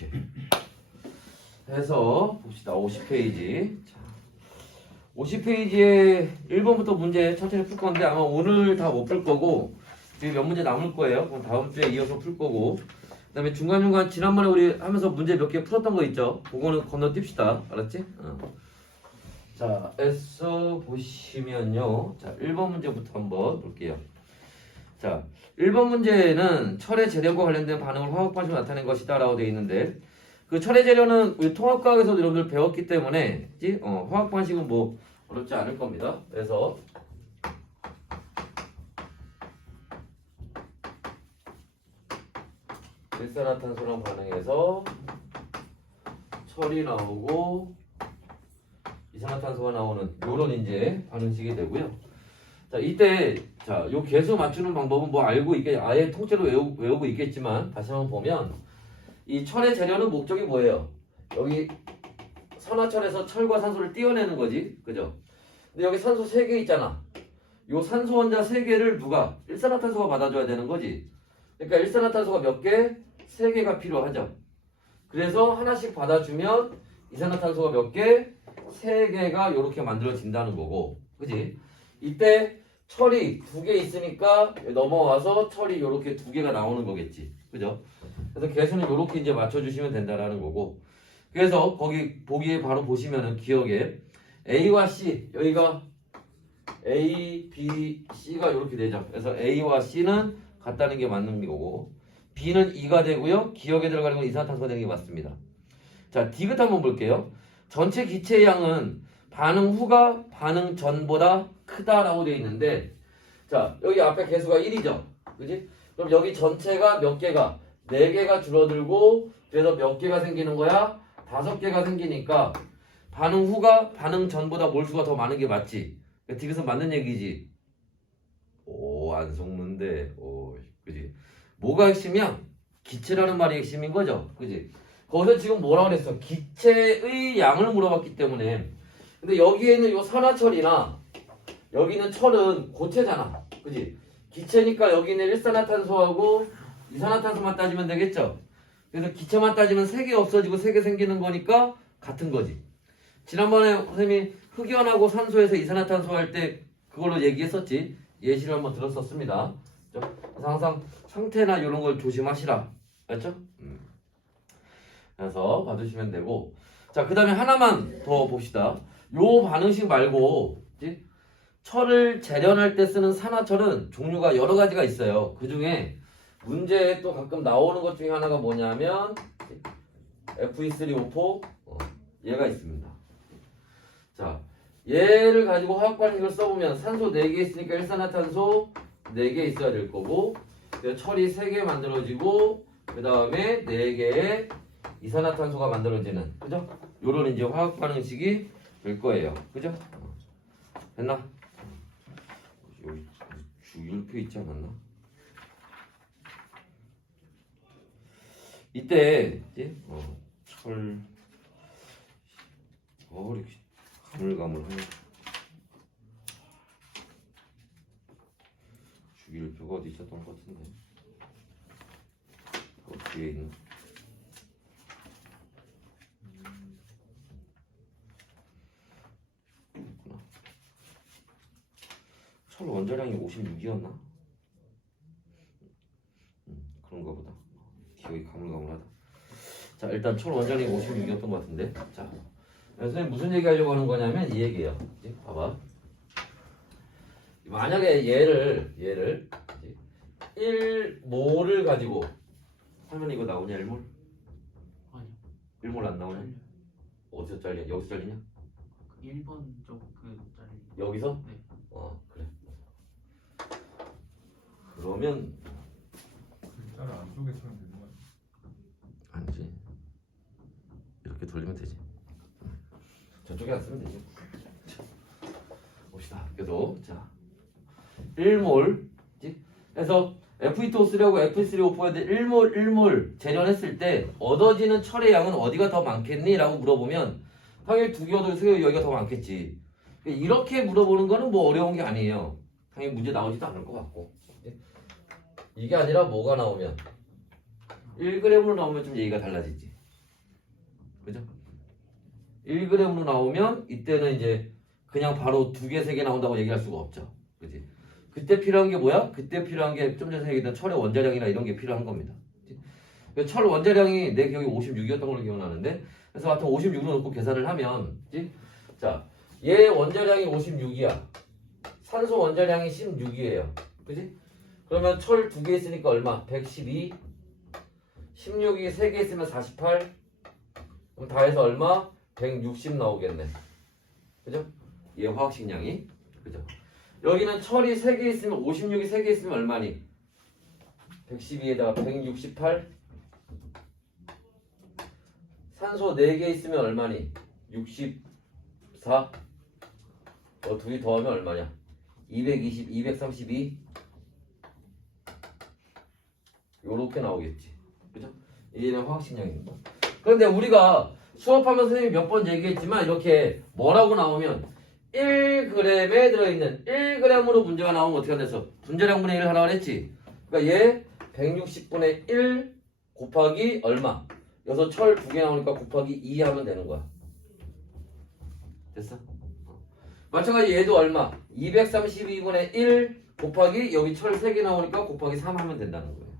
이렇게 해서 봅시다. 50페이지. 50페이지에 1번부터 문제 천천히 풀 건데 아마 오늘 다 못 풀 거고 지금 몇 문제 남을 거예요. 그럼 다음 주에 이어서 풀 거고 그 다음에 중간중간 지난번에 우리 하면서 문제 몇 개 풀었던 거 있죠? 그거는 건너뛰읍시다. 알았지? 자, 애써 보시면요. 자, 1번 문제부터 한번 볼게요. 자, 1번 문제는 철의 재료과 관련된 반응을 화학 방식으로 나타낸 것이다 라고 되어 있는데 그 철의 재료는 우리 통합과학에서도 여러분들 배웠기 때문에 화학 방식은 뭐 어렵지 않을 겁니다. 그래서 일산화탄소랑 반응해서 철이 나오고 이산화탄소가 나오는 요런 이제 반응식이 되고요. 자, 이때 요 개수 맞추는 방법은 뭐 알고 있게 아예 통째로 외우고 있겠지만 다시 한번 보면 이 철의 재료는 목적이 뭐예요? 여기 산화철에서 철과 산소를 띄어내는 거지. 그죠? 근데 여기 산소 3개 있잖아. 요 산소 원자 3개를 누가? 일산화탄소가 받아줘야 되는 거지. 그러니까 일산화탄소가 몇 개? 3개가 필요하죠. 그래서 하나씩 받아주면 이산화탄소가 몇 개? 3개가 이렇게 만들어진다는 거고. 그지? 이때 철이 2개 있으니까 넘어와서 철이 이렇게 2개가 나오는 거겠지. 그죠? 그래서 개수는 이렇게 이제 맞춰주시면 된다라는 거고. 그래서 거기 보기에 바로 보시면은 기억에 A와 C 여기가 A, B, C가 이렇게 되죠. 그래서 A와 C는 같다는 게 맞는 거고 B는 2가 되고요. 기억에 들어가는 건 이산화탄소가 되는 게 맞습니다. 자, 디귿 한번 볼게요. 전체 기체의 양은 반응 후가 반응 전보다 크다라고 되어 있는데 자, 여기 앞에 개수가 1이죠. 그지? 그럼 여기 전체가 몇 개가? 4개가 줄어들고 그래서 몇 개가 생기는 거야? 5개가 생기니까 반응 후가 반응 전보다 몰수가 더 많은 게 맞지? 디귿은 맞는 얘기지. 오, 안 속는데. 오, 그지? 뭐가 핵심이야? 기체라는 말이 핵심인 거죠. 그지? 거기서 지금 뭐라 그랬어? 기체의 양을 물어봤기 때문에. 근데 여기에는 요 산화철이나 여기는 철은 고체잖아. 그지? 기체니까 여기는 일산화탄소하고 이산화탄소만 따지면 되겠죠? 그래서 기체만 따지면 3개 없어지고 3개 생기는 거니까 같은 거지. 지난번에 선생님이 흑연하고 산소에서 이산화탄소 할 때 그걸로 얘기했었지. 예시를 한번 들었었습니다. 그래서 항상 상태나 이런 걸 조심하시라. 알죠? 그래서 봐주시면 되고. 자, 그 다음에 하나만 더 봅시다. 요 반응식 말고 그치? 철을 재련할 때 쓰는 산화철은 종류가 여러 가지가 있어요. 그 중에 문제에 또 가끔 나오는 것 중에 하나가 뭐냐면 Fe3O4 얘가 있습니다. 자, 얘를 가지고 화학 반응식을 써보면 산소 4개 있으니까 일산화탄소 4개 있어야 될 거고 철이 3개 만들어지고 그 다음에 4개의 이산화탄소가 만들어지는 그죠? 요런 이제 화학 반응식이 될 거예요. 그죠? 됐나? 여기 주율표 있지 않았나? 이때 이제 철 이렇게 가물가물하네. 주율표가 어디 있었던 것 같은데 뒤에 있나? 철 원자량이 56이었나? 그런가 보다. 기억이 가물가물하다. 자, 일단 철 원자량이 56이었던 것 같은데. 자, 선생님 무슨 얘기 하려고 하는 거냐면 이 얘기예요. 이제 봐봐. 만약에 얘를 1몰을 가지고 하면 이거 나오냐 1몰? 아니요. 1몰 안 나오냐? 어디서 잘리냐? 여기서 잘리냐? 1번 쪽 그 자리. 여기서? 네. 그래. 그러면 글자를 안쪽에 쓰면 되는 거야? 아니지. 이렇게 돌리면 되지. 저쪽에 안 쓰면 되지. 봅시다. 그래도 자 1몰 그래서 Fe2O3하고 Fe3O4에 1몰 재련했을 때 얻어지는 철의 양은 어디가 더 많겠니? 라고 물어보면 당연히 2개 얻어서 여기가 더 많겠지. 이렇게 물어보는 거는 뭐 어려운 게 아니에요. 당연히 문제 나오지도 않을 것 같고 이게 아니라 뭐가 나오면 1g으로 나오면 좀 얘기가 달라지지. 그죠? 1g으로 나오면 이때는 이제 그냥 바로 2개, 3개 나온다고 얘기할 수가 없죠. 그지? 그때 필요한 게 뭐야? 그때 필요한 게 좀 전에 얘기했던 철의 원자량이나 이런 게 필요한 겁니다. 그치? 철 원자량이 내 기억에 56이었던 걸로 기억나는데 그래서 하여튼 56으로 놓고 계산을 하면 그치? 자, 얘 원자량이 56이야. 산소 원자량이 16이에요. 그지? 그러면 철 2개 있으니까 얼마? 112. 16이 3개 있으면 48. 그럼 다 해서 얼마? 160 나오겠네. 그죠? 얘 화학식량이. 그죠? 여기는 철이 3개 있으면 56이 3개 있으면 얼마니? 112에다가 168. 산소 4개 있으면 얼마니? 64. 둘이 더하면 얼마냐? 220, 232. 요렇게 나오겠지. 그죠? 얘는 화학식량입니다. 그런데 우리가 수업하면서 선생님이 몇 번 얘기했지만 이렇게 뭐라고 나오면 1g에 들어있는 1g으로 문제가 나오면 어떻게 한댔어? 분자량분의 1 하라고 했지? 그러니까 얘 160분의 1 곱하기 얼마? 여기서 철 2개 나오니까 곱하기 2 하면 되는 거야. 됐어? 마찬가지 얘도 얼마? 232분의 1 곱하기 여기 철 3개 나오니까 곱하기 3 하면 된다는 거예요.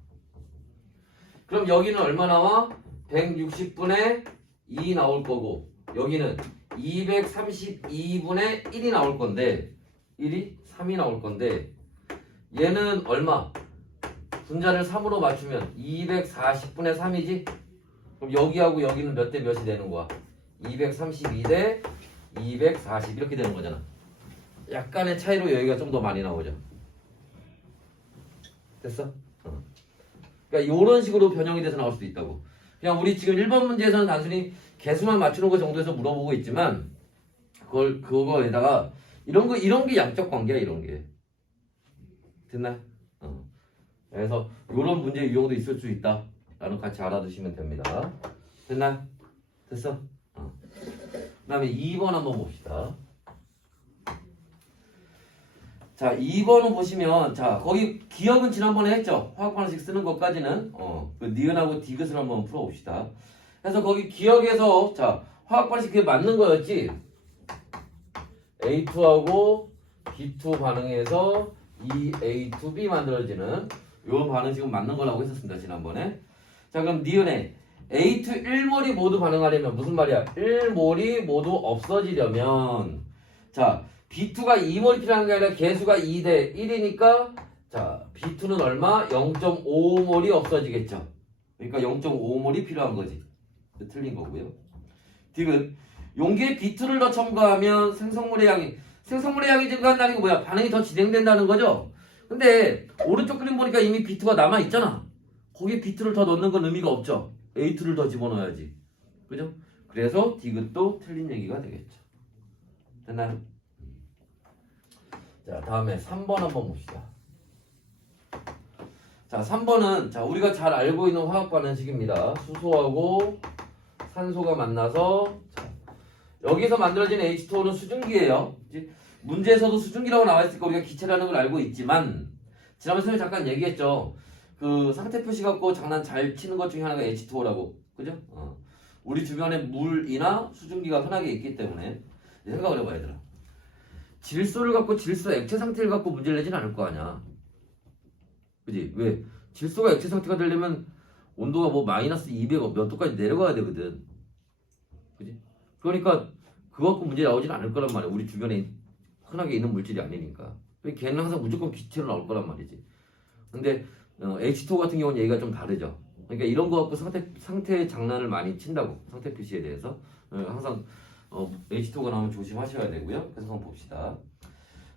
그럼 여기는 얼마 나와? 160분의 2 나올 거고 여기는 232분의 1이 나올 건데 1이 3이 나올 건데 얘는 얼마? 분자를 3으로 맞추면 240분의 3이지? 그럼 여기하고 여기는 몇 대 몇이 되는 거야? 232 대 240 이렇게 되는 거잖아. 약간의 차이로 여기가 좀 더 많이 나오죠. 됐어? 그러니까 이런 식으로 변형이 돼서 나올 수도 있다고. 그냥 우리 지금 1번 문제에서는 단순히 개수만 맞추는 거 정도에서 물어보고 있지만 그거에다가 이런 게 양적 관계야. 이런 게 됐나? 그래서 이런 문제 유형도 있을 수 있다 라는 같이 알아두시면 됩니다. 됐나? 됐어? 그 다음에 2번 한번 봅시다. 자, 2번은 보시면, 자, 거기 기억은 지난번에 했죠? 화학 반응식 쓰는 것까지는, 그 니은하고 디귿을 한번 풀어봅시다. 그래서 거기 기억에서, 자, 화학 반응식 그게 맞는 거였지? A2하고 B2 반응해서 A2B 만들어지는 요 반응식은 맞는 거라고 했었습니다, 지난번에. 자, 그럼 니은에 A2 1몰이 모두 반응하려면 무슨 말이야? 1몰이 모두 없어지려면, 자, B2가 2몰이 필요한 게 아니라 개수가 2대 1이니까 자 B2는 얼마? 0.5몰이 없어지겠죠. 그러니까 0.5몰이 필요한 거지. 틀린 거고요. 디귿 용기에 B2를 더 첨가하면 생성물의 양이 증가한다는 게 뭐야? 반응이 더 진행된다는 거죠. 근데 오른쪽 그림 보니까 이미 B2가 남아있잖아. 거기에 B2를 더 넣는 건 의미가 없죠. A2를 더 집어넣어야지. 그죠? 그래서 디귿도 틀린 얘기가 되겠죠. 됐나요? 자, 다음에 3번 한번 봅시다. 자, 3번은 자, 우리가 잘 알고 있는 화학 반응식입니다. 수소하고 산소가 만나서 자, 여기서 만들어진 H2O는 수증기예요. 문제에서도 수증기라고 나와 있으니까 우리가 기체라는 걸 알고 있지만 지난번에 선생님이 잠깐 얘기했죠. 그 상태 표시 갖고 장난 잘 치는 것 중에 하나가 H2O라고. 그죠? 우리 주변에 물이나 수증기가 흔하게 있기 때문에 생각을 해봐 얘들아. 질소를 갖고 질소 액체 상태를 갖고 문제를 내진 않을 거 아니야. 그지? 왜? 질소가 액체 상태가 되려면 온도가 뭐 마이너스 200 몇 도까지 내려가야 되거든. 그지? 그러니까 그거 갖고 문제 나오진 않을 거란 말이야. 우리 주변에 흔하게 있는 물질이 아니니까. 걔는 항상 무조건 기체로 나올 거란 말이지. 근데 H2O 같은 경우는 얘기가 좀 다르죠. 그러니까 이런 거 갖고 상태 장난을 많이 친다고. 상태 표시에 대해서. 항상 H2O가 나오면 조심하셔야 되고요. 그래서 한번 봅시다.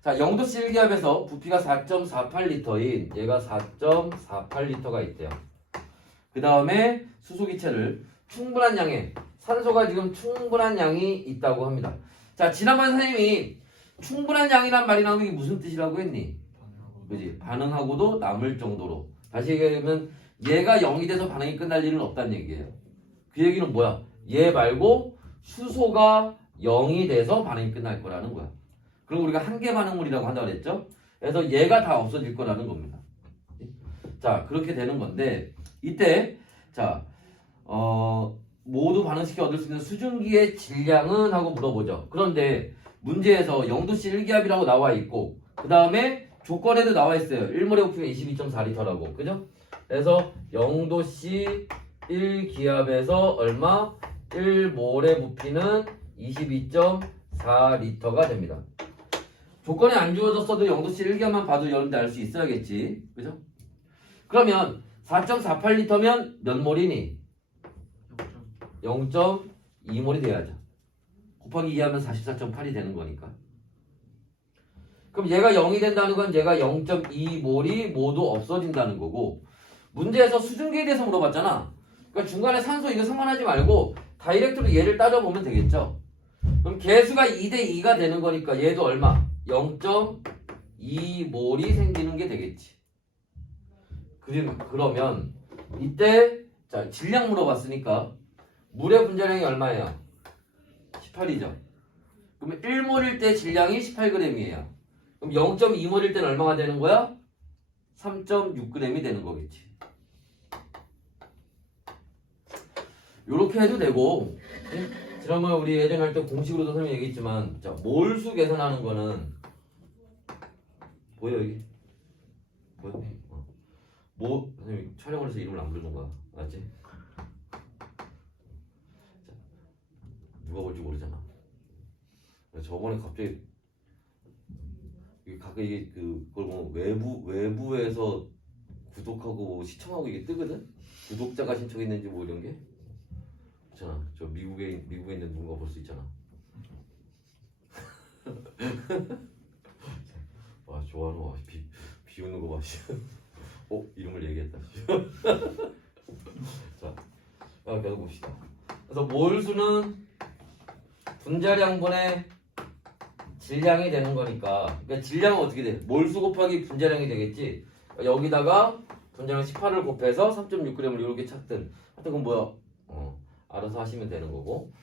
자, 0도씨 일기압에서 부피가 4.48리터인 얘가 4.48리터가 있대요. 그 다음에 수소기체를 충분한 양의 산소가 지금 충분한 양이 있다고 합니다. 자, 지난번 선생님이 충분한 양이란 말이 나오는 게 무슨 뜻이라고 했니? 그지? 반응하고도 남을 정도로. 다시 얘기하면 얘가 0이 돼서 반응이 끝날 일은 없다는 얘기예요. 그 얘기는 뭐야? 얘 말고 수소가 0이 돼서 반응이 끝날 거라는 거야. 그럼 우리가 한계 반응물이라고 한다고 그랬죠? 그래서 얘가 다 없어질 거라는 겁니다. 자, 그렇게 되는 건데 이때 자, 모두 반응시켜 얻을 수 있는 수증기의 질량은 하고 물어보죠. 그런데 문제에서 0도씨 1기압이라고 나와 있고 그 다음에 조건에도 나와 있어요. 1몰의 부피가 22.4리터라고. 그죠? 그래서 0도씨 1기압에서 얼마? 1몰의 부피는 22.4리터가 됩니다. 조건이 안 주어졌어도 0도씨 1기압만 봐도 여러분들 알 수 있어야겠지. 그죠? 그러면 4.48리터면 몇 몰이니? 0.2몰이 돼야죠. 곱하기 2하면 44.8이 되는 거니까. 그럼 얘가 0이 된다는 건 얘가 0.2몰이 모두 없어진다는 거고 문제에서 수증기에 대해서 물어봤잖아. 그러니까 중간에 산소 이거 상관하지 말고 다이렉트로 얘를 따져보면 되겠죠. 그럼 개수가 2대2가 되는 거니까 얘도 얼마? 0.2몰이 생기는 게 되겠지. 그러면 이때 자 질량 물어봤으니까 물의 분자량이 얼마예요? 18이죠. 그러면 1몰일 때 질량이 18g이에요. 그럼 0.2몰일 때는 얼마가 되는 거야? 3.6g이 되는 거겠지. 요렇게 해도 되고 지난번에 우리 예전에 할 때 공식으로도 설명 얘기했지만 자 몰수 계산하는 거는 보여 여기? 보여? 선생님 촬영을 해서 이름을 안 부르는 거야. 맞지? 누가 볼지 모르잖아. 저번에 갑자기 가끔 이게 그걸 보면 외부에서 구독하고 시청하고 이게 뜨거든. 구독자가 신청했는지 뭐 이런 게 있잖아. 저 미국에 있는 누군가 볼 수 있잖아. 와 좋아하는 거 비우는 거 봐. 이름을 얘기했다. 자, 계속 봅시다. 그래서 몰수는 분자량분의 질량이 되는 거니까 그러니까 질량은 어떻게 돼? 몰수 곱하기 분자량이 되겠지. 여기다가 분자량 18을 곱해서 3.6g을 이렇게 찾든 하여튼 그건 뭐야? 알아서 하시면 되는 거고.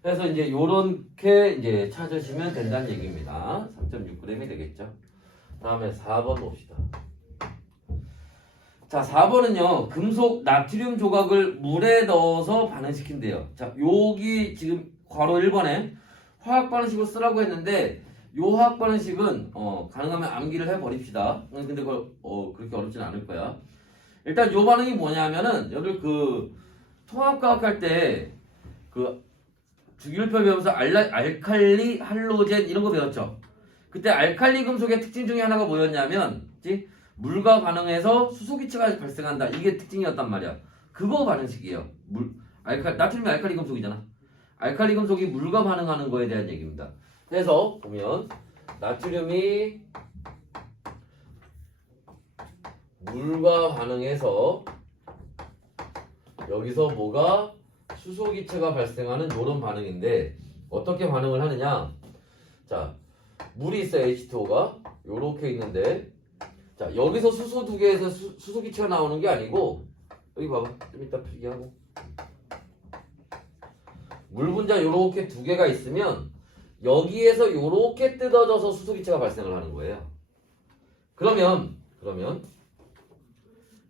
그래서 이제 요렇게 이제 찾으시면 된다는 얘기입니다. 3.6g이 되겠죠. 다음에 4번 봅시다. 자, 4번은요. 금속 나트륨 조각을 물에 넣어서 반응시킨대요. 자, 여기 지금 괄호 1번에 화학 반응식으로 쓰라고 했는데 요 화학 반응식은 가능하면 암기를 해 버립시다. 근데 그걸 그렇게 어렵진 않을 거야. 일단 요 반응이 뭐냐면은 여러분 그 통합과학 할 때 그 주기율표 배우면서 알칼리 할로젠 이런 거 배웠죠. 그때 알칼리 금속의 특징 중에 하나가 뭐였냐면 물과 반응해서 수소기체가 발생한다. 이게 특징이었단 말이야. 그거 반응식이에요. 나트륨이 알칼리 금속이잖아. 알칼리 금속이 물과 반응하는 거에 대한 얘기입니다. 그래서 보면 나트륨이 물과 반응해서 여기서 뭐가 수소기체가 발생하는 이런 반응인데 어떻게 반응을 하느냐? 자, 물이 있어요. H2O가 요렇게 있는데 자 여기서 수소 두 개에서 수소기체가 나오는 게 아니고 여기 봐봐. 좀 이따 필기하고 물 분자 요렇게 두 개가 있으면 여기에서 요렇게 뜯어져서 수소기체가 발생을 하는 거예요. 그러면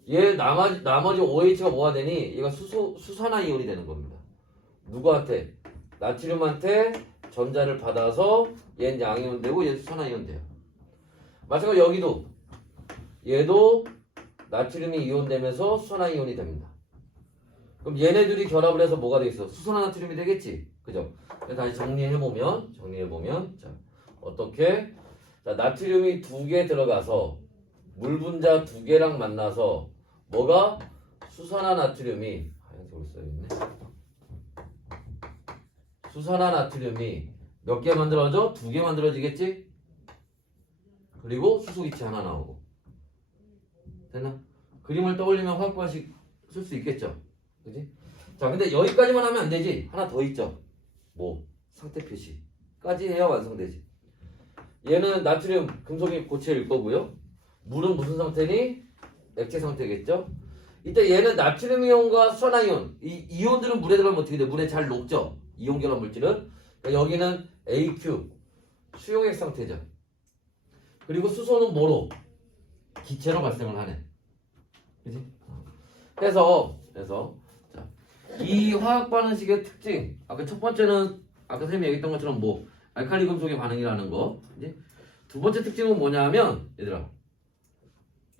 얘 나머지 OH가 뭐가 되니? 얘가 수산화이온이 되는 겁니다. 누구한테? 나트륨한테 전자를 받아서 얘는 양이온 되고 얘는 수산화이온 돼요. 마찬가지로 얘도 나트륨이 이온되면서 수산화이온이 됩니다. 그럼 얘네들이 결합을 해서 뭐가 되겠어? 수산화나트륨이 되겠지? 그죠? 다시 정리해보면 자 어떻게? 자 나트륨이 두 개 들어가서 물 분자 두 개랑 만나서 뭐가? 수산화나트륨이 하얀색으로 써있네. 수산화나트륨이 몇 개 만들어져? 두 개 만들어지겠지? 그리고 수소기체 하나 나오고 됐나? 그림을 떠올리면 화학 반식 쓸 수 있겠죠? 그지? 자 근데 여기까지만 하면 안 되지. 하나 더 있죠. 뭐? 상태 표시까지 해야 완성되지. 얘는 나트륨 금속이 고체일 거고요. 물은 무슨 상태니? 액체 상태겠죠? 이때 얘는 나트륨 이온과 수산화이온 이 이온들은 물에 들어가면 어떻게 돼? 물에 잘 녹죠? 이온 결합 물질은. 그러니까 여기는 AQ 수용액 상태죠. 그리고 수소는 뭐로? 기체로 발생을 하네. 그지? 그래서 자, 이 화학 반응식의 특징, 아까 첫 번째는 아까 선생님이 얘기했던 것처럼 뭐 알칼리 금속의 반응이라는 거. 이제 두 번째 특징은 뭐냐면 얘들아,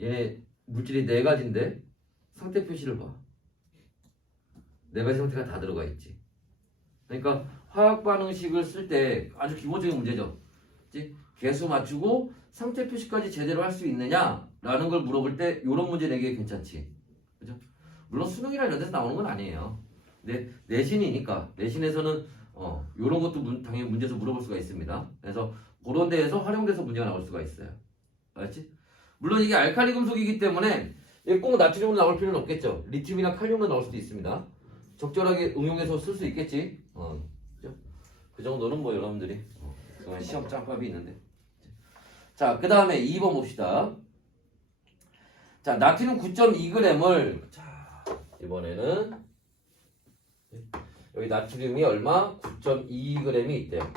얘 물질이 네 가지인데 상태 표시를 봐. 네 가지 상태가 다 들어가 있지. 그러니까 화학 반응식을 쓸 때 아주 기본적인 문제죠. 그치? 개수 맞추고 상태 표시까지 제대로 할 수 있느냐라는 걸 물어볼 때 이런 문제 내기 괜찮지. 그죠? 물론 수능이나 이런 데서 나오는 건 아니에요. 근데 내신이니까 내신에서는 이런 것도 당연히 문제에서 물어볼 수가 있습니다. 그래서 그런 데에서 활용돼서 문제가 나올 수가 있어요. 알았지? 물론 이게 알칼리 금속이기 때문에 꼭 나트륨으로 나올 필요는 없겠죠. 리튬이나 칼륨으로 나올 수도 있습니다. 적절하게 응용해서 쓸 수 있겠지. 그죠? 그 정도는 뭐 여러분들이 그건 시험 짬밥이 있는데. 자, 그 다음에 2번 봅시다. 자, 나트륨 9.2g을 자, 이번에는 여기 나트륨이 얼마? 9.2g이 있대요.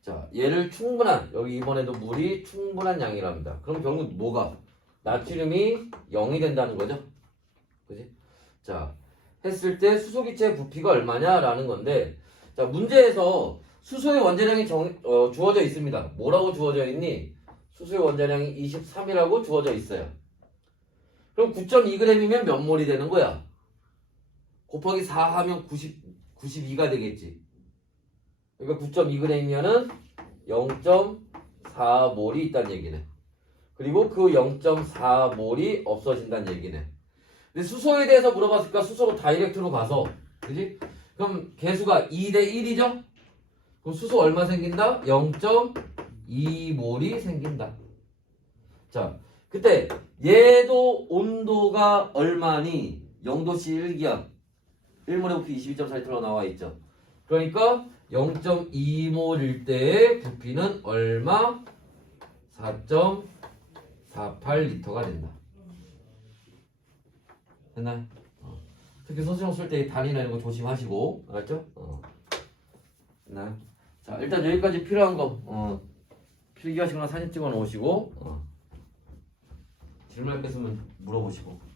자, 얘를 충분한, 여기 이번에도 물이 충분한 양이랍니다. 그럼 결국 뭐가? 나트륨이 0이 된다는 거죠. 그지? 자, 했을 때 수소기체 부피가 얼마냐라는 건데, 자, 문제에서 수소의 원자량이 주어져 있습니다. 뭐라고 주어져 있니? 수소의 원자량이 23이라고 주어져 있어요. 그럼 9.2g이면 몇 몰이 되는 거야? 곱하기 4 하면 92가 되겠지. 그러니까 9.2g이면은 0.4몰이 있다는 얘기네. 그리고 그 0.4몰이 없어진다는 얘기네. 근데 수소에 대해서 물어봤으니까 수소로 다이렉트로 가서, 그지? 그럼 개수가 2대 1이죠? 그럼 수소 얼마 생긴다? 0.2몰이 생긴다. 자, 그때 얘도 온도가 얼마니? 0도씨 1기압. 1몰의 부피 22.4리터로 나와 있죠. 그러니까 0.2몰일 때의 부피는 얼마? 4.48리터가 된다. 됐나요? 특히 소수점 쓸 때 단위나 이런 거 조심하시고, 알았죠? 됐나요? 자, 일단 여기까지 필요한 거 필기하시거나 사진 찍어 놓으시고 질문할 게 있으면 물어보시고.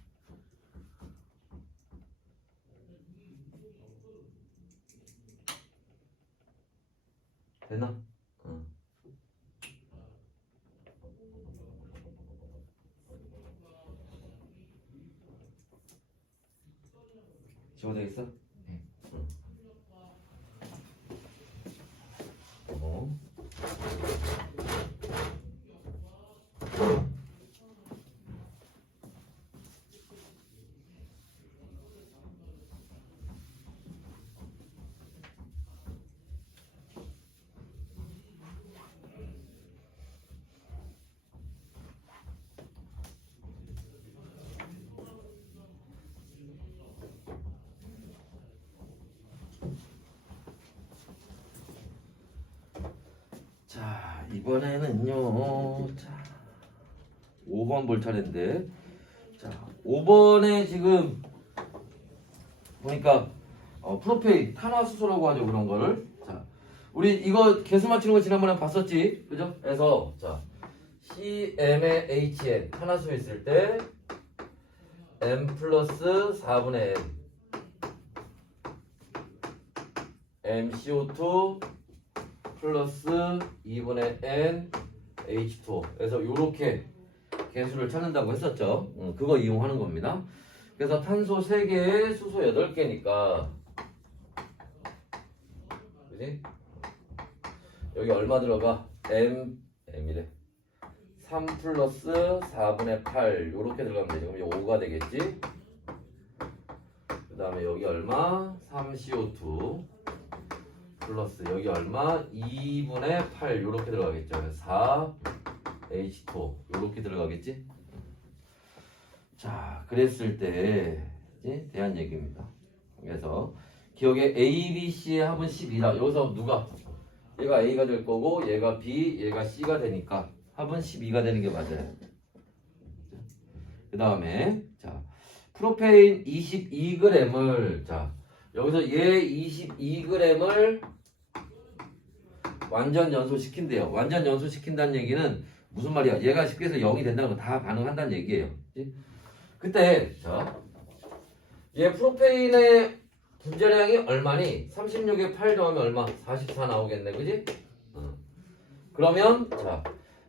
됐나? 지워져 있어? 네. 자, 이번에는요. 자, 5번 볼 차례인데. 자, 5번에 지금 보니까 프로페인, 탄화수소라고 하죠. 그런 거를. 자, 우리 이거 개수 맞추는 거 지난번에 봤었지. 그죠? 그래서 자, CM에 HN 탄화수 있을 때 M 플러스 4분의 N MCO2 플러스 2분의 N H2O. 그래서 요렇게 개수를 찾는다고 했었죠. 그거 이용하는 겁니다. 그래서 탄소 3개에 수소 8개니까 그지? 여기 얼마 들어가? M이래. 3 플러스 4분의 8 요렇게 들어가면 되죠. 그럼 5가 되겠지? 그 다음에 여기 얼마? 3CO2 플러스 여기 얼마? 2분의 8 요렇게 들어가겠죠. 4 H2O 요렇게 들어가겠지? 자, 그랬을 때 대한 얘기입니다. 그래서 기억에 A, B, C의 합은 12다. 여기서 누가? 얘가 A가 될 거고 얘가 B, 얘가 C가 되니까 합은 12가 되는 게 맞아요. 그 다음에 자, 프로페인 22g을 자, 여기서 얘 22g을 완전 연소시킨대요. 완전 연소시킨다는 얘기는 무슨 말이야? 얘가 10에서 0이 된다는 건 다 반응한다는 얘기예요. 그치? 그때 자, 얘 프로페인의 분자량이 얼마니? 36에 8 더하면 얼마? 44 나오겠네, 그지? 그러면 자,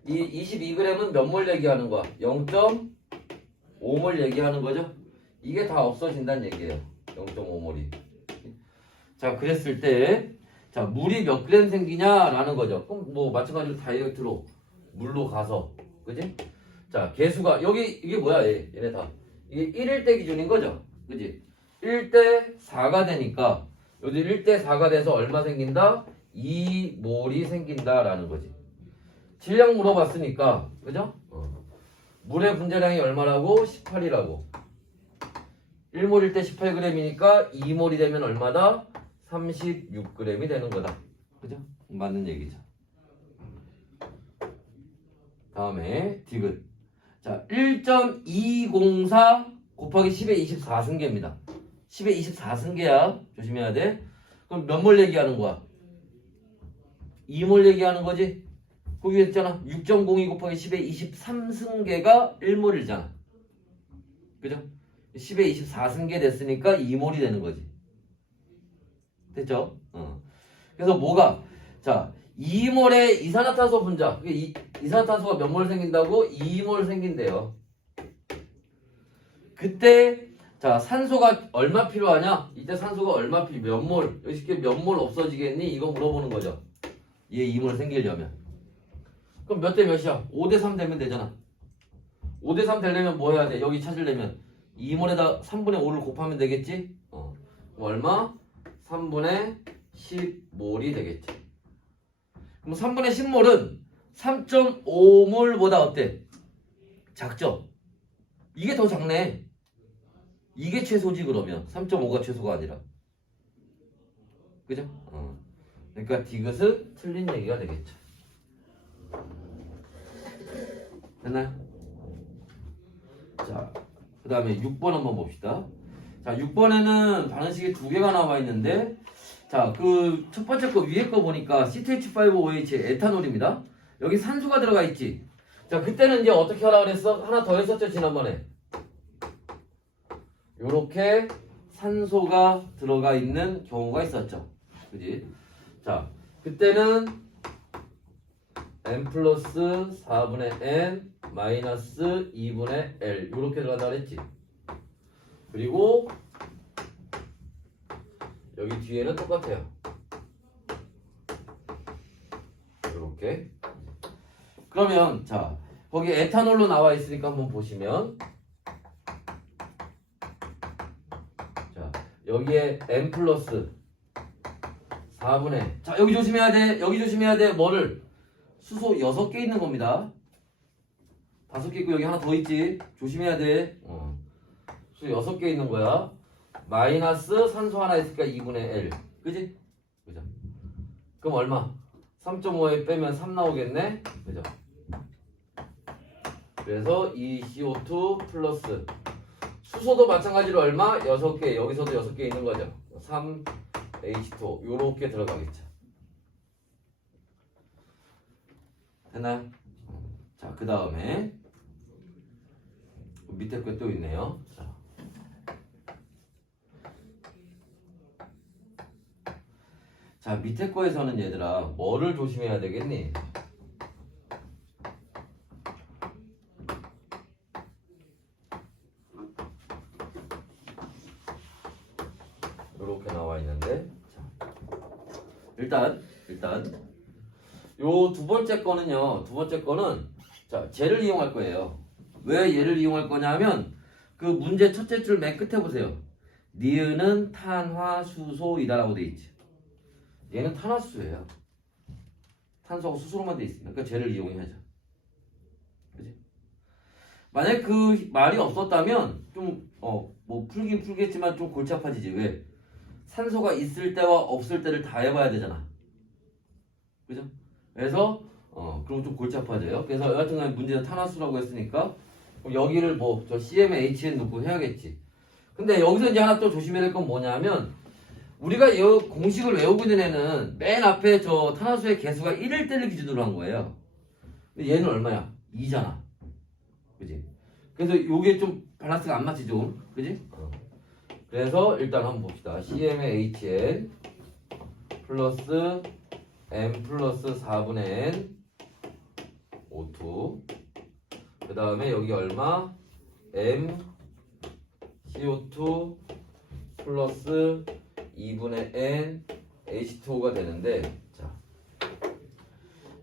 이 22g은 몇 몰 얘기하는 거야? 0.5몰 얘기하는 거죠? 이게 다 없어진다는 얘기예요. 0.5몰이. 자, 그랬을 때 자, 물이 몇 그램 생기냐라는 거죠. 그럼 뭐 마찬가지로 다이렉트로 물로 가서, 그지? 자, 개수가 여기 이게 뭐야? 얘네 다 이게 1일 때 기준인 거죠, 그지? 1대 4가 되니까 여기 1대 4가 돼서 얼마 생긴다? 2몰이 생긴다라는 거지. 질량 물어봤으니까, 그죠? 물의 분자량이 얼마라고? 18이라고. 1몰일 때 18g이니까 2몰이 되면 얼마다? 36g이 되는 거다. 그죠? 맞는 얘기죠. 다음에 디귿. 자, 1.204 곱하기 10의 24승계입니다. 10의 24승계야. 조심해야 돼. 그럼 몇 몰 얘기하는 거야? 2몰 얘기하는 거지? 그 위에 있잖아. 6.02 곱하기 10의 23승계가 1몰이잖아. 그죠? 10의 24승계 됐으니까 2몰이 되는 거지. 됐죠? 그래서 뭐가? 자, 2몰의 이산화탄소 분자. 이산화탄소가 몇 몰 생긴다고? 2몰 생긴대요. 그때 자, 산소가 얼마 필요하냐? 이때 산소가 얼마 몇 몰? 여기 몇 몰 없어지겠니? 이거 물어보는 거죠. 얘 2몰 생기려면. 그럼 몇 대 몇이야? 5대 3 되면 되잖아. 5대 3 되려면 뭐 해야 돼? 여기 찾으려면 2몰에다 3분의 5를 곱하면 되겠지? 그럼 얼마? 3분의 10몰이 되겠지. 그럼 3분의 10몰은 3.5몰보다 어때? 작죠? 이게 더 작네. 이게 최소지 그러면 3.5가 최소가 아니라. 그죠? 그러니까 디귿은 틀린 얘기가 되겠죠. 됐나요? 자, 그 다음에 6번 한번 봅시다. 자, 6번에는 반응식이 두 개가 나와 있는데, 자, 그 첫 번째 거 위에 거 보니까 CH5OH 에탄올입니다. 여기 산소가 들어가 있지. 자, 그때는 이제 어떻게 하라 그랬어? 하나 더 했었죠, 지난번에. 요렇게 산소가 들어가 있는 경우가 있었죠. 그지? 자, 그때는 n 플러스 4분의 n 마이너스 2분의 l 요렇게 들어간다 그랬지. 그리고 여기 뒤에는 똑같아요. 요렇게. 그러면 자, 거기 에탄올로 나와 있으니까 한번 보시면 자, 여기에 n 플러스 4분의 자, 여기 조심해야 돼. 여기 조심해야 돼. 뭐를? 수소 6개 있는 겁니다. 5개 있고 여기 하나 더 있지. 조심해야 돼. 수소 6개 있는 거야. 마이너스 산소 하나 있으니까 2분의 L. 그지? 그죠? 그럼 얼마? 3.5에 빼면 3 나오겠네? 그죠? 그래서 이 CO2 플러스 수소도 마찬가지로 얼마? 6개. 여기서도 6개 있는 거죠. 3H2O 요렇게 들어가겠죠. 됐나요? 자, 그 다음에 밑에 거 또 있네요. 자, 밑에 거에서는 얘들아 뭐를 조심해야 되겠니? 이렇게 나와 있는데 자, 일단 요 두 번째 거는요. 두 번째 거는 자, 쟤를 이용할 거예요. 왜 얘를 이용할 거냐면 그 문제 첫째 줄 맨 끝에 보세요. 니은은 탄화수소이다라고 돼 있지. 얘는 탄화수소예요. 탄소하고 수소로만 돼 있습니다. 그러니까 쟤를 이용해야죠. 그지? 만약 그 말이 없었다면 좀 뭐 풀긴 풀겠지만 좀 골치 아파지지. 왜? 산소가 있을 때와 없을 때를 다 해봐야 되잖아. 그죠? 그래서 그럼 좀 골치 아파져요. 그래서 여하튼간 문제는 탄화수라고 했으니까 여기를 뭐 저 CmHn 놓고 해야겠지. 근데 여기서 이제 하나 또 조심해야 될 건 뭐냐면 우리가 이 공식을 외우고 있는 애는 맨 앞에 저 탄화수의 개수가 1일 때를 기준으로 한 거예요. 근데 얘는 얼마야? 2잖아. 그지? 그래서 요게 좀 밸런스가 안 맞지 좀. 그지? 그래서 일단 한번 봅시다. CM의 HN 플러스 M 플러스 4분의 N O2 그 다음에 여기 얼마? M CO2 플러스 2분의 N H2O가 되는데 자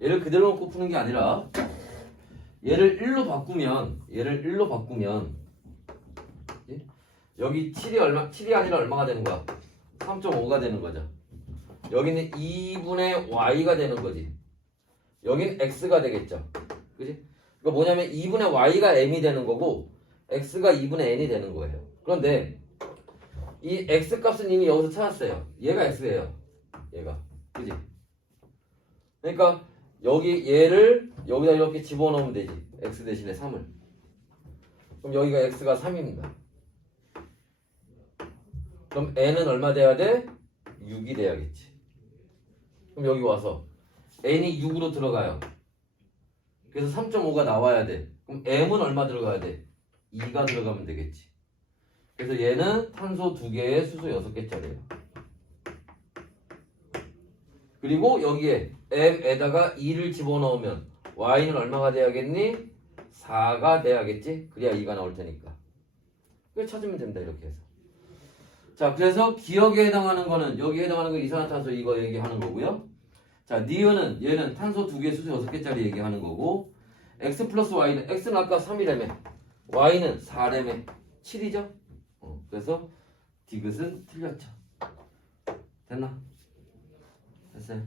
얘를 그대로 놓고 푸는 게 아니라 얘를 1로 바꾸면 예? 여기 7이 아니라 얼마가 되는 거야? 3.5가 되는 거죠. 여기는 2분의 y가 되는 거지. 여기는 x가 되겠죠. 그지? 그러니까 뭐냐면 2분의 y가 m이 되는 거고 x가 2분의 n이 되는 거예요. 그런데 이 x 값은 이미 여기서 찾았어요. 얘가 x예요. 얘가. 그지? 그러니까 여기 얘를 여기다 이렇게 집어넣으면 되지. x 대신에 3을. 그럼 여기가 x가 3입니다. 그럼 n은 얼마 돼야 돼? 6이 돼야겠지. 그럼 여기 와서 n이 6으로 들어가요. 그래서 3.5가 나와야 돼. 그럼 m은 얼마 들어가야 돼? 2가 들어가면 되겠지. 그래서 얘는 탄소 2개에 수소 6개짜리예요. 그리고 여기에 m에다가 2를 집어넣으면 y는 얼마가 돼야겠니? 4가 돼야겠지. 그래야 2가 나올 테니까. 그걸 찾으면 됩니다. 이렇게 해서. 자, 그래서 기억에 해당하는 거는 여기에 해당하는 거 이산화탄소 이거 얘기하는 거고요. 자, 니은은 얘는 탄소 2개, 수소 6개짜리 얘기하는 거고 x 플러스 y는 x는 아까 3이라며 y는 4라며 7이죠? 그래서 디귿은 틀렸죠. 됐나? 됐어요?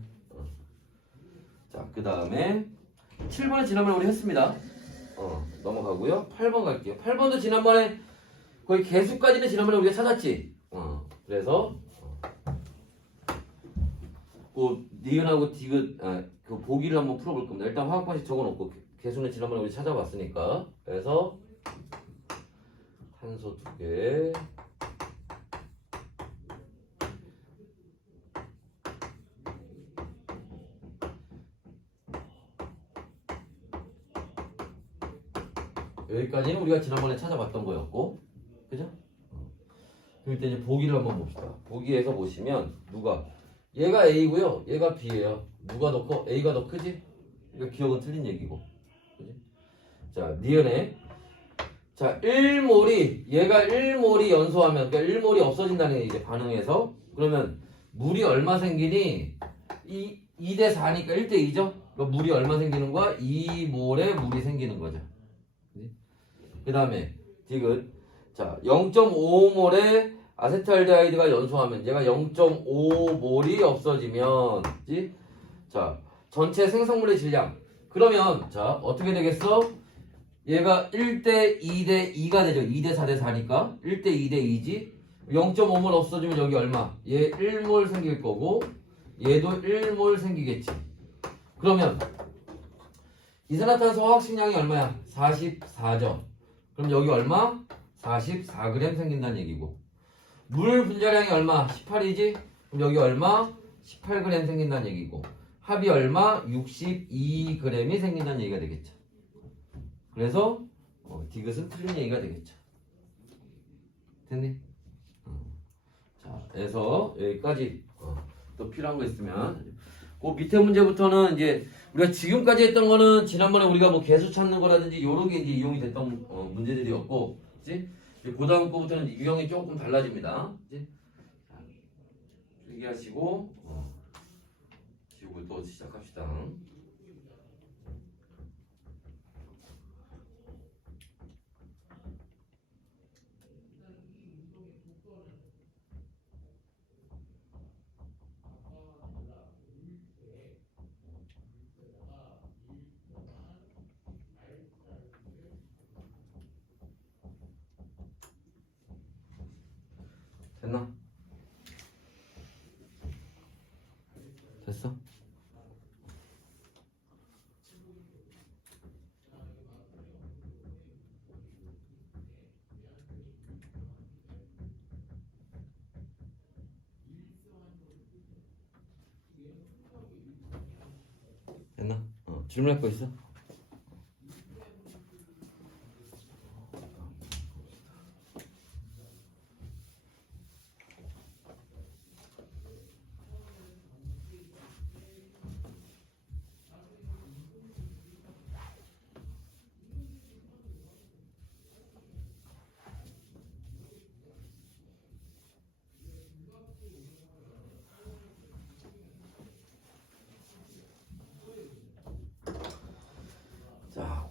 자, 그 다음에 7번은 지난번에 우리 했습니다. 넘어가고요. 8번 갈게요. 8번도 지난번에 거의 개수까지는 지난번에 우리가 찾았지. 그래서 그 니은하고 디귿 그 보기를 한번 풀어볼 겁니다. 일단 화학방식 적어놓고 개수는 지난번에 우리 찾아봤으니까. 그래서 탄소 2개 여기까지는 우리가 지난번에 찾아봤던 거였고, 그죠? 그럼 이제 보기를 한번 봅시다. 보기에서 보시면 누가 얘가 A고요, 얘가 B예요. 누가 더 커? A가 더 크지? 그러니까 기억은 틀린 얘기고, 그지? 자, 니은에 자 1몰이 얘가 1몰이 연소하면 그러니까 1몰이 없어진다는 게 이제 반응해서 그러면 물이 얼마 생기니? 2대 4니까 1대 2죠? 그러니까 물이 얼마 생기는 거야? 2몰의 물이 생기는 거죠. 그 다음에 디귿 자 0.5몰의 아세트알데하이드가 연소하면 얘가 0.5몰이 없어지면 그치? 자 전체 생성물의 질량 그러면 자 어떻게 되겠어? 얘가 1대 2대 2가 되죠. 2대 4대 4니까 1대 2대 2지 0.5몰 없어지면 여기 얼마? 얘 1몰 생길 거고 얘도 1몰 생기겠지. 그러면 이산화탄소 화학식량이 얼마야? 44죠. 그럼 여기 얼마? 44g 생긴다는 얘기고 물 분자량이 얼마? 18이지? 그럼 여기 얼마? 18g 생긴다는 얘기고 합이 얼마? 62g이 생긴다는 얘기가 되겠죠. 그래서 디귿은 틀린 얘기가 되겠죠. 됐니? 자, 그래서 여기까지 또 필요한 거 있으면 그 밑에 문제부터는 이제 우리가 지금까지 했던 거는 지난번에 우리가 뭐 개수 찾는 거라든지 이런 게 이제 이용이 됐던 문제들이었고, 그치? 그 다음 거부터는 유형이 조금 달라집니다. 그치? 얘기하시고 지우고 또 시작합시다. 됐나? 됐어? 됐나? 질문할 거 있어?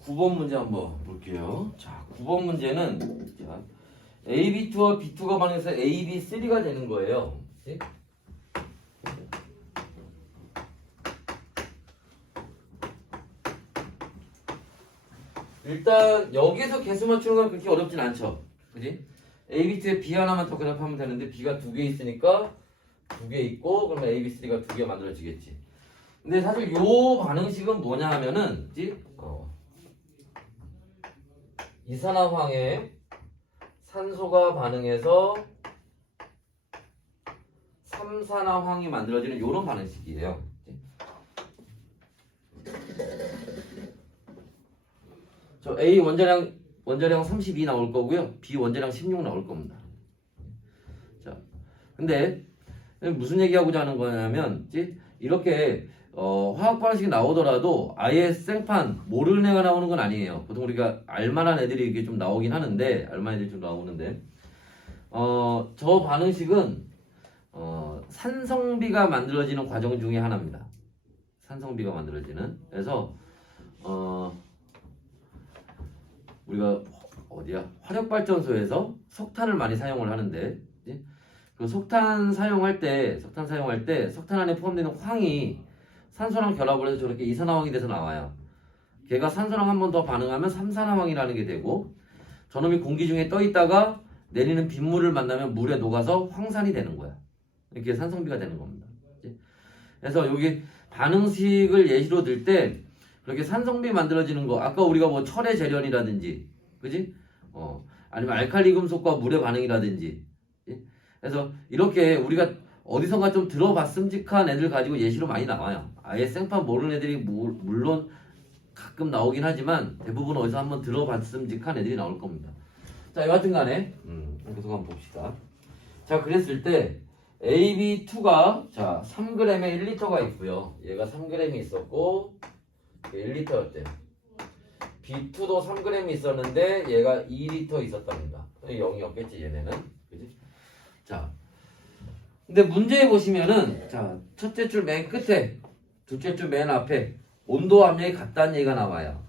9번 문제 한번 볼게요. 자, 9번 문제는 자, AB2와 B2가 반응해서 AB3가 되는 거예요. 그치? 일단 여기서 개수 맞추는 건 그렇게 어렵진 않죠. 그지? AB2에 B 하나만 더 결합하면 되는데 B가 2개 있으니까 2개 있고 그러면 AB3가 2개 만들어지겠지. 근데 사실 요 반응식은 뭐냐 하면은 그치? 이산화황에 산소가 반응해서 삼산화황이 만들어지는 요런 반응식이에요. 저 A 원자량 32 나올 거고요. B 원자량 16 나올 겁니다. 자, 근데 무슨 얘기하고자 하는 거냐면 이렇게 화학 반응식이 나오더라도 아예 생판 모르는 애가 나오는 건 아니에요. 보통 우리가 알만한 애들이 이게 좀 나오긴 하는데 알만한 애들이 좀 나오는데 저 반응식은 산성비가 만들어지는 과정 중에 하나입니다. 산성비가 만들어지는. 그래서 우리가 화력발전소에서 석탄을 많이 사용을 하는데 그 석탄 사용할 때 석탄 안에 포함되는 황이 산소랑 결합을 해서 저렇게 이산화황이 돼서 나와요. 걔가 산소랑 한 번 더 반응하면 삼산화황이라는 게 되고 저놈이 공기 중에 떠 있다가 내리는 빗물을 만나면 물에 녹아서 황산이 되는 거야. 이렇게 산성비가 되는 겁니다. 그래서 여기 반응식을 예시로 들 때 그렇게 산성비 만들어지는 거 아까 우리가 뭐 철의 재련이라든지 그지? 아니면 알칼리 금속과 물의 반응이라든지 그래서 이렇게 우리가 어디선가 좀 들어봤음직한 애들 가지고 예시로 많이 나와요. 아예 생판 모르는 애들이 물론 가끔 나오긴 하지만 대부분 어디서 한번 들어봤음직한 애들이 나올 겁니다. 자, 여하튼 간에 계속 한번 봅시다. 자, 그랬을 때 AB2가 자 3g에 1리터가 있고요. 얘가 3g이 있었고 1리터였대. B2도 3g이 있었는데 얘가 2리터 있었답니다. 0이었겠지 얘네는. 그지? 자, 근데 문제에 보시면은 자 첫째 줄 맨 끝에 둘째 줄 맨 앞에 온도 압력이 같다는 얘기가 나와요.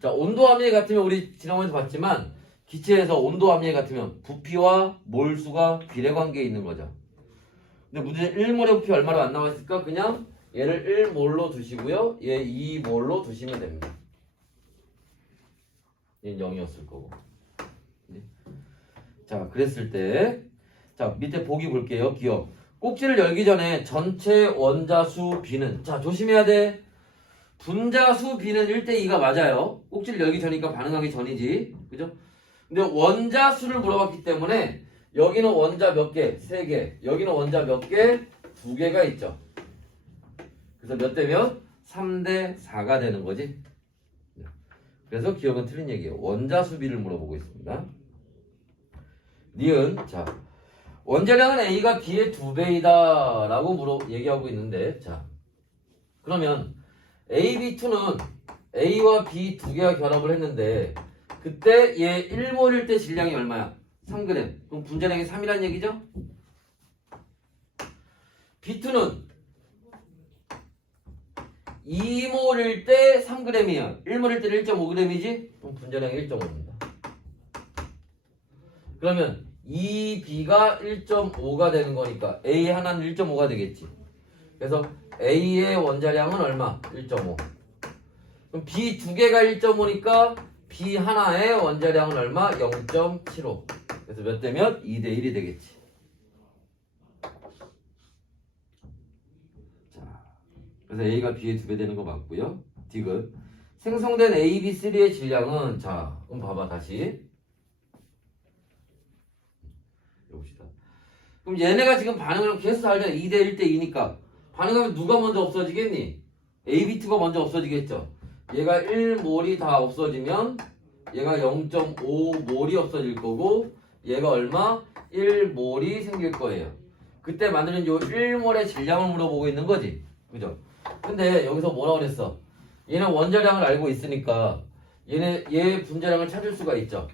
자, 온도 압력이 같으면 우리 지난번에도 봤지만 기체에서 온도 압력이 같으면 부피와 몰수가 비례 관계에 있는 거죠. 근데 문제는 1몰의 부피 얼마로 안 나와 있을까? 그냥 얘를 1몰로 두시고요. 얘 2몰로 두시면 됩니다. 얘는 0이었을 거고. 자, 그랬을 때 자, 밑에 보기 볼게요. 기억. 꼭지를 열기 전에 전체 원자수 B는 자, 조심해야 돼. 분자수 B는 1대2가 맞아요. 꼭지를 열기 전이니까 반응하기 전이지. 그죠? 근데 원자수를 물어봤기 때문에 여기는 원자 몇 개? 3개. 여기는 원자 몇 개? 2개가 있죠. 그래서 몇 대 몇? 3대 4가 되는 거지. 그래서 기억은 틀린 얘기예요. 원자수 B를 물어보고 있습니다. 니은 자 원자량은 A가 B의 2배이다 라고 얘기하고 있는데 자 그러면 AB2는 A와 B 2개가 결합을 했는데 그때 얘 1몰일 때 질량이 얼마야? 3g. 그럼 분자량이 3이란 얘기죠? B2는 2몰일 때 3g이야. 1몰일 때 1.5g이지? 그럼 분자량이 1.5입니다. 그러면 2B가 1.5가 되는 거니까 A 하나는 1.5가 되겠지. 그래서 A의 원자량은 얼마? 1.5. 그럼 B 2개가 1.5니까 B 하나의 원자량은 얼마? 0.75. 그래서 몇 대 몇? 2대 1이 되겠지. 자, 그래서 A가 B의 2배 되는 거 맞고요. 디귿. 생성된 A, B, 3의 질량은 자, 그럼 봐봐 다시. 봅시다. 그럼 얘네가 지금 반응을 하면 계속 알잖아. 2대 1대 2니까 반응하면 누가 먼저 없어지겠니? AB2가 먼저 없어지겠죠. 얘가 1몰이 다 없어지면 얘가 0.5몰이 없어질 거고 얘가 얼마? 1몰이 생길 거예요. 그때 만드는 요 1몰의 질량을 물어보고 있는 거지. 그죠? 근데 여기서 뭐라고 그랬어? 얘는 원자량을 알고 있으니까 얘 분자량을 찾을 수가 있죠.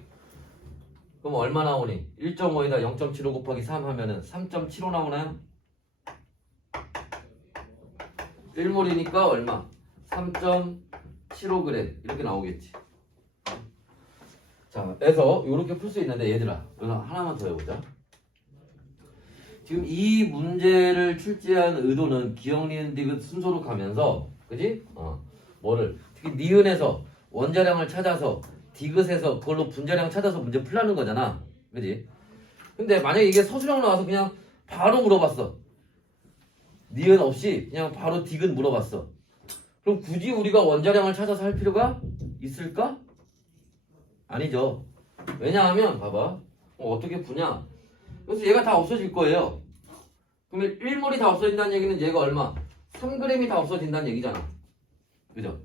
그럼 얼마 나오니? 1.5에다 0.75 곱하기 3 하면은 3.75 나오나요? 1몰이니까 얼마? 3.75g 이렇게 나오겠지. 자, 그래서 이렇게 풀 수 있는데 얘들아, 여기서 하나만 더 해보자. 지금 이 문제를 출제한 의도는 기억, 니은, 디귿 순서로 가면서, 그지? 뭐를 특히 니은에서 원자량을 찾아서 디귿에서 그걸로 분자량 찾아서 문제 풀라는 거잖아, 그지? 근데 만약에 이게 서술형 나와서 그냥 바로 물어봤어. 니은 없이 그냥 바로 디귿 물어봤어. 그럼 굳이 우리가 원자량을 찾아서 할 필요가 있을까? 아니죠. 왜냐하면 봐봐. 어떻게 푸냐? 그래서 얘가 다 없어질 거예요. 그러면 1몰이 다 없어진다는 얘기는 얘가 얼마? 3g이 다 없어진다는 얘기잖아. 그죠?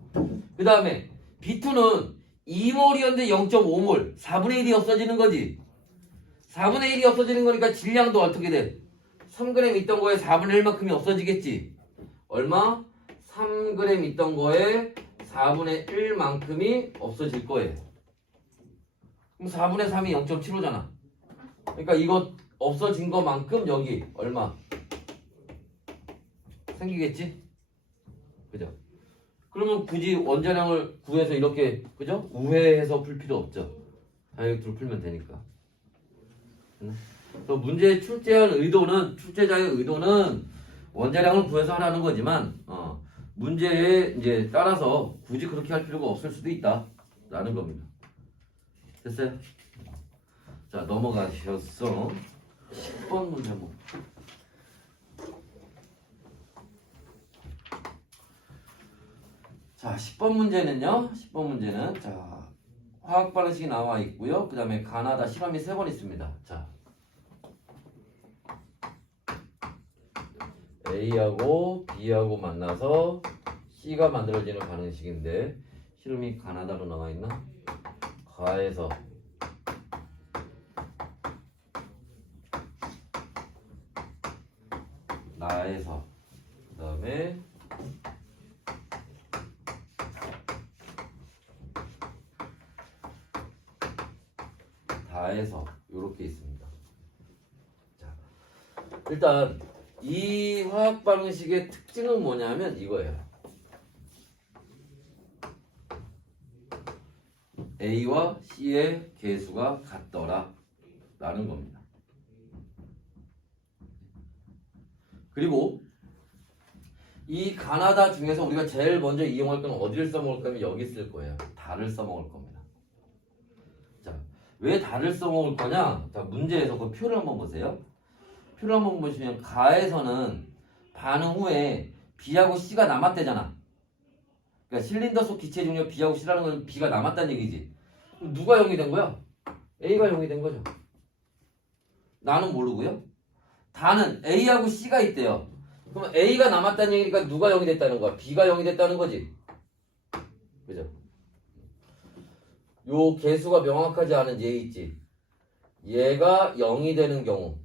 그 다음에 B2는 2몰이었는데 0.5몰 4분의 1이 없어지는 거지. 4분의 1이 없어지는 거니까 질량도 어떻게 돼? 3g 있던 거에 4분의 1만큼이 없어지겠지. 얼마? 3g 있던 거에 4분의 1만큼이 없어질 거예요. 그럼 4분의 3이 0.75잖아. 그러니까 이거 없어진 것만큼 여기 얼마? 생기겠지? 그죠? 그러면 굳이 원자량을 구해서 이렇게, 그죠? 우회해서 풀 필요 없죠. 자유투로 풀면 되니까. 또 문제 출제한 의도는, 출제자의 의도는 원자량을 구해서 하라는 거지만, 문제에 이제 따라서 굳이 그렇게 할 필요가 없을 수도 있다. 라는 겁니다. 됐어요? 자, 넘어가셨어. 10번 문제 뭐. 자, 10번 문제는요. 10번 문제는 자, 화학 반응식이 나와 있고요. 그 다음에 가나다 실험이 3번 있습니다. 자, A하고 B하고 만나서 C가 만들어지는 반응식인데 실험이 가나다로 나와 있나? 가에서 나에서 그 다음에 다에서 이렇게 있습니다. 자, 일단 이 화학 반응식의 특징은 뭐냐면 이거예요. A와 C의 개수가 같더라 라는 겁니다. 그리고 이 가나다 중에서 우리가 제일 먼저 이용할 건 어디를 써먹을 거면 여기 쓸 거예요. 달을 써먹을 겁니다. 자, 왜 달을 써먹을 거냐? 자, 문제에서 그 표를 한번 보세요. 표를 한번 보시면 가에서는 반응 후에 B하고 C가 남았대잖아. 그러니까 실린더 속 기체 중에 B하고 C라는 건 B가 남았다는 얘기지. 그럼 누가 0이 된 거야? A가 0이 된 거죠. 나는 모르고요. 다는 A하고 C가 있대요. 그러면 A가 남았다는 얘기니까 누가 0이 됐다는 거야? B가 0이 됐다는 거지. 그죠? 요 개수가 명확하지 않은 얘 있지. 얘가 0이 되는 경우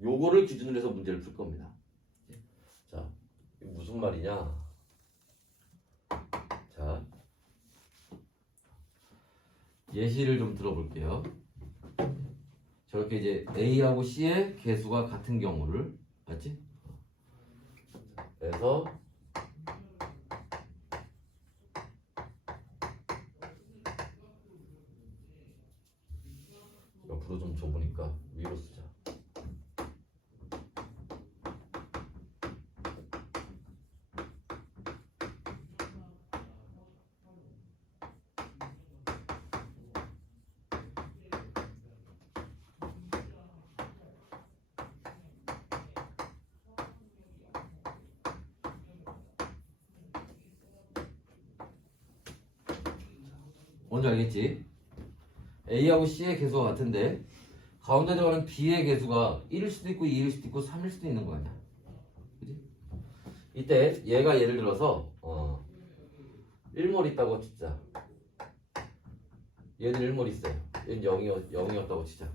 요거를 기준으로 해서 문제를 풀 겁니다. 자, 이게 무슨 말이냐? 자, 예시를 좀 들어볼게요. 저렇게 이제 A하고 C의 개수가 같은 경우를, 맞지? 그래서 옆으로 좀 좁으니까 위로 쓰자. 뭔지 알겠지? A하고 C의 개수가 같은데 가운데 들어가는 B의 개수가 1일 수도 있고 2일 수도 있고 3일 수도 있는 거 아니야. 그치? 이때 얘가 예를 들어서 1몰 있다고 치자. 얘는 1몰 있어요. 얘는 0이었다고 치자.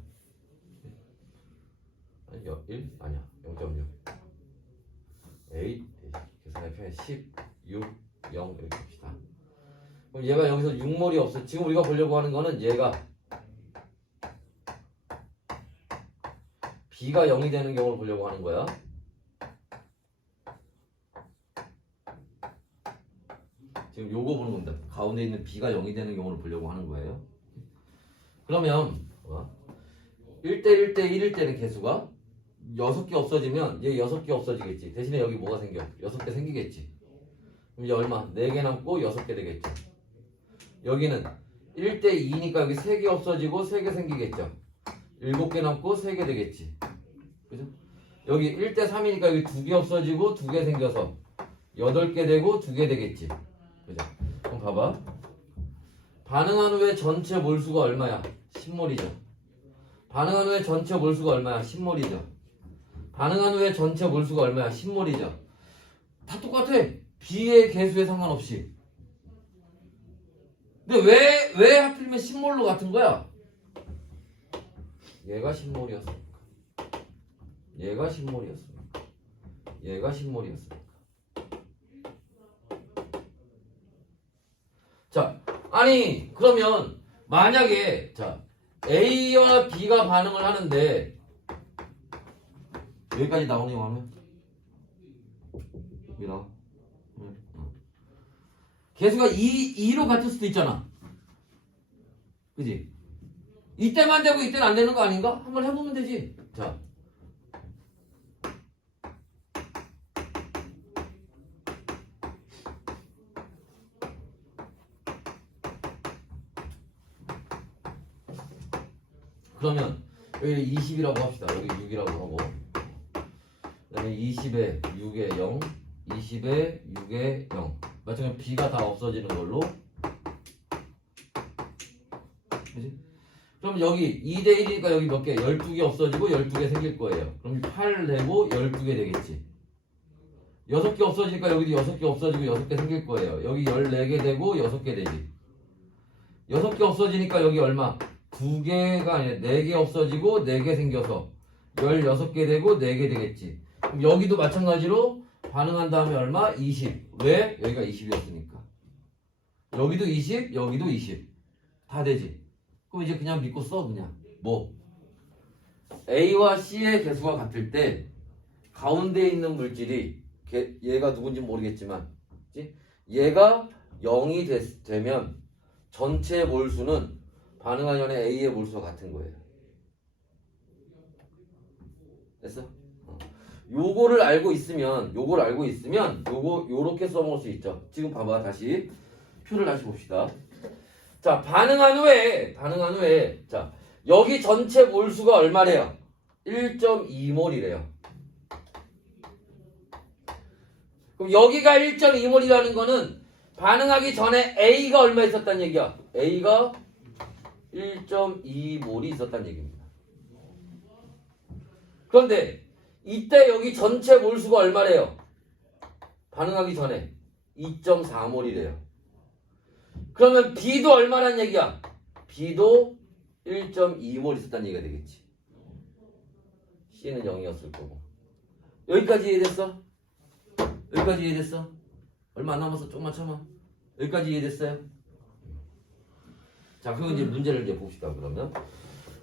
아니 1? 아니야. 0.6 8 계산의 편에 10 6 0 이렇게 합시다. 그럼 얘가 여기서 6몰이 없어. 지금 우리가 보려고 하는 거는 얘가 B가 0이 되는 경우를 보려고 하는 거야. 지금 요거 보는 겁니다. 가운데 있는 B가 0이 되는 경우를 보려고 하는 거예요. 그러면 1대 1대 1일 때는 개수가 6개 없어지면 얘 6개 없어지겠지. 대신에 여기 뭐가 생겨? 6개 생기겠지. 그럼 이제 얼마? 4개 남고 6개 되겠죠. 여기는 1대 2니까 여기 3개 없어지고 3개 생기겠죠. 7개 남고 3개 되겠지. 그죠? 여기 1대 3이니까 여기 2개 없어지고 2개 생겨서 8개 되고 2개 되겠지. 그죠? 그럼 봐봐. 반응한 후에 전체 몰수가 얼마야? 10몰이죠. 반응한 후에 전체 몰수가 얼마야? 10몰이죠. 반응한 후에 전체 몰수가 얼마야? 10몰이죠. 다 똑같아. B의 개수에 상관없이. 근데 왜 하필이면 10몰로 같은 거야? 얘가 10몰이었으니까. 얘가 10몰이었으니까. 얘가 10몰이었으니까. 자, 아니 그러면 만약에 자 A와 B가 반응을 하는데 여기까지 나오니 하면 여기 나와. 개수가 2로 같을 수도 있잖아. 그지? 이때만 되고 이때는 안 되는 거 아닌가? 한번 해보면 되지. 자. 그러면 여기 20이라고 합시다. 여기 6이라고 하고 그 다음에 20에 6에 0 20에 6에 0 마찬가지로 B가 다 없어지는 걸로. 그치? 그럼 여기 2대 1이니까 여기 몇 개? 12개 없어지고 12개 생길 거예요. 그럼 8 되고 12개 되겠지. 6개 없어지니까 여기도 6개 없어지고 6개 생길 거예요. 여기 14개 되고 6개 되지. 6개 없어지니까 여기 얼마? 2개가 아니라 4개 없어지고 4개 생겨서 16개 되고 4개 되겠지. 그럼 여기도 마찬가지로 반응한 다음에 얼마? 20. 왜? 여기가 20이었으니까. 여기도 20, 여기도 20. 다 되지. 그럼 이제 그냥 믿고 써 그냥. 뭐? A와 C의 개수가 같을 때 가운데 있는 물질이 얘가 누군지 모르겠지만 그치? 얘가 0이 되면 전체 몰수는 반응하기 전에 A의 몰수와 같은 거예요. 됐어? 요거를 알고 있으면 요렇게 써먹을 수 있죠. 지금 봐봐. 다시 표를 다시 봅시다. 자, 반응한 후에 자, 여기 전체 몰수가 얼마래요? 1.2몰이래요. 그럼 여기가 1.2몰이라는 거는 반응하기 전에 A가 얼마 있었단 얘기야? A가 1.2몰이 있었단 얘기입니다. 그런데 이때 여기 전체 몰수가 얼마래요? 반응하기 전에 2.4몰이래요. 그러면 B도 얼마란 얘기야? B도 1.2몰 있었단 얘기가 되겠지. C는 0이었을 거고. 여기까지 이해됐어? 여기까지 이해됐어? 얼마 안 남았어. 조금만 참아. 여기까지 이해됐어요? 자, 그럼 이제 문제를 이제 봅시다. 그러면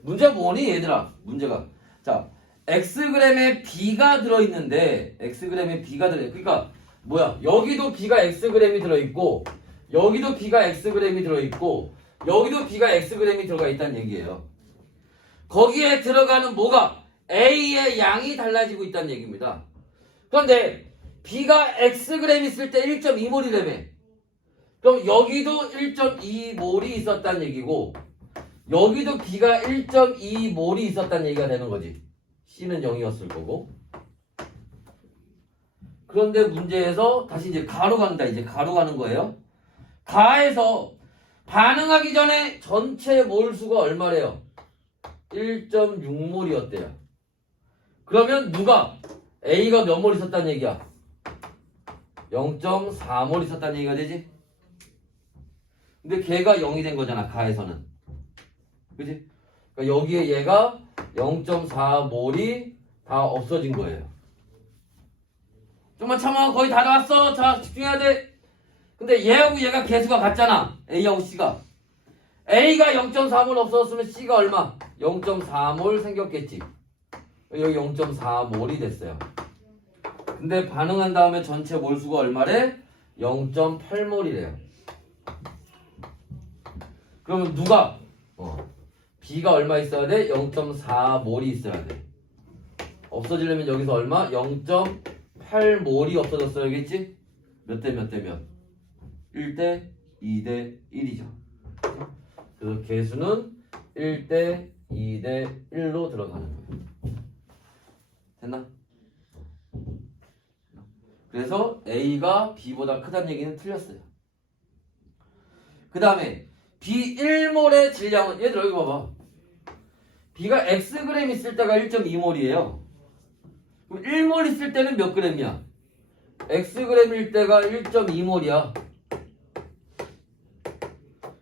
문제가 뭐니 얘들아? 문제가 자, xg에 b가 들어있는데 그러니까 뭐야? 여기도 b가 xg이 들어있고 여기도 b가 xg이 들어있고 여기도 b가 xg이 들어가 있다는 얘기예요. 거기에 들어가는 뭐가? A의 양이 달라지고 있다는 얘기입니다. 그런데 b가 xg 있을 때 1.2몰이라며. 그럼 여기도 1.2몰이 있었다는 얘기고 여기도 b가 1.2몰이 있었다는 얘기가 되는 거지. C는 0이었을 거고. 그런데 문제에서 다시 이제 가로 간다. 이제 가로 가는 거예요. 가에서 반응하기 전에 전체 몰수가 얼마래요? 1.6몰이었대요. 그러면 누가? A가 몇 몰 있었다는 얘기야? 0.4몰 있었다는 얘기가 되지? 근데 걔가 0이 된 거잖아. 가에서는. 그치? 그러니까 여기에 얘가 0.4몰이 다 없어진 거예요. 좀만 참아. 거의 다 나왔어. 자, 집중해야 돼. 근데 얘하고 얘가 개수가 같잖아. A하고 C가. A가 0.4몰 없어졌으면 C가 얼마? 0.4몰 생겼겠지. 여기 0.4몰이 됐어요. 근데 반응한 다음에 전체 몰수가 얼마래? 0.8몰이래요. 그러면 누가? B가 얼마 있어야 돼? 0.4몰이 있어야 돼. 없어지려면 여기서 얼마? 0.8몰이 없어졌어야겠지? 몇 대 몇 대 몇? 1대 2대 1이죠. 그래서 개수는 1대 2대 1로 들어가는 거예요. 됐나? 그래서 A가 B보다 크다는 얘기는 틀렸어요. 그 다음에 B1몰의 질량은 얘들 여기 봐봐. B가 Xg 있을 때가 1.2몰이에요. 그럼 1몰 있을 때는 몇 g이야? Xg일 때가 1.2몰이야.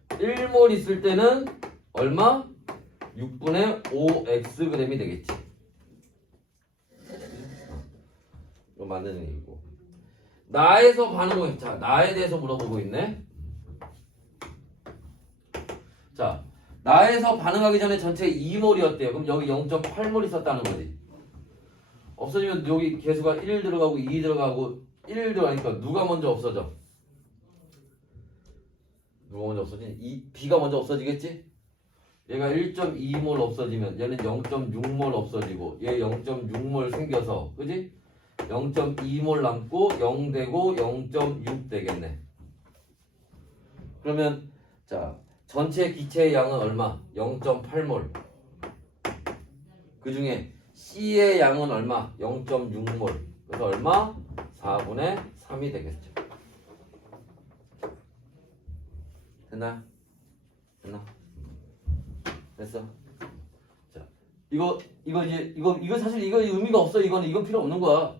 1몰 있을 때는 얼마? 6분의 5xg이 되겠지. 이거 맞는 얘기고. 나에서 반응을, 자, 나에 대해서 물어보고 있네. 자, 나에서 반응하기 전에 전체 2몰이었대요. 그럼 여기 0.8몰 있었다는 거지. 없어지면 여기 개수가 1 들어가고 2 들어가고 1 들어가니까 누가 먼저 없어져? 누가 먼저 없어지니? B가 먼저 없어지겠지? 얘가 1.2몰 없어지면 얘는 0.6몰 없어지고 얘 0.6몰 생겨서 그지? 0.2몰 남고 0 되고 0.6 되겠네. 그러면 자 전체 기체의 양은 얼마? 0.8몰. 그 중에 C의 양은 얼마? 0.6몰. 그래서 얼마? 4분의 3이 되겠죠. 됐나? 됐나? 됐어? 자, 이거 사실 이거 의미가 없어. 이건 필요 없는 거야.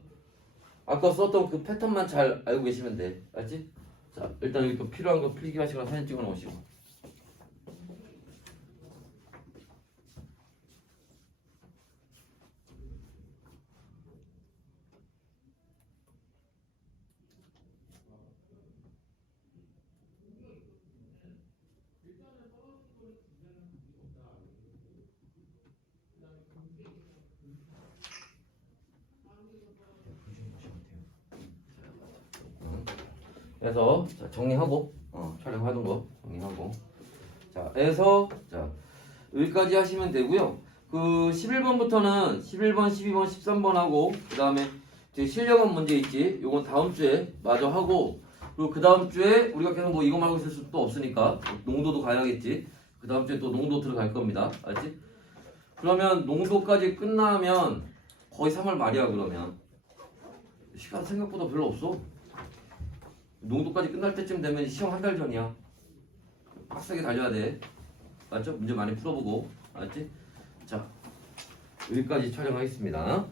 아까 썼던 그 패턴만 잘 알고 계시면 돼. 알지? 자, 일단 여기 또 필요한 거 필기하시거나 사진 찍어 놓으시고. 그래서 자, 정리하고 촬영하던 거 정리하고 자 해서 자 여기까지 하시면 되고요. 그 11번부터는 11번, 12번, 13번하고 그 다음에 실력은 문제 있지. 요건 다음 주에 마저 하고 그리고 그 다음 주에 우리가 계속 뭐 이거 말고 있을 수도 없으니까 농도도 가야겠지. 그 다음 주에 또 농도 들어갈 겁니다. 알지? 그러면 농도까지 끝나면 거의 3월 말이야. 그러면 시간 생각보다 별로 없어. 농도까지 끝날 때쯤 되면 시험 한 달 전이야. 빡세게 달려야 돼. 맞죠? 문제 많이 풀어보고. 알았지? 자, 여기까지 촬영하겠습니다.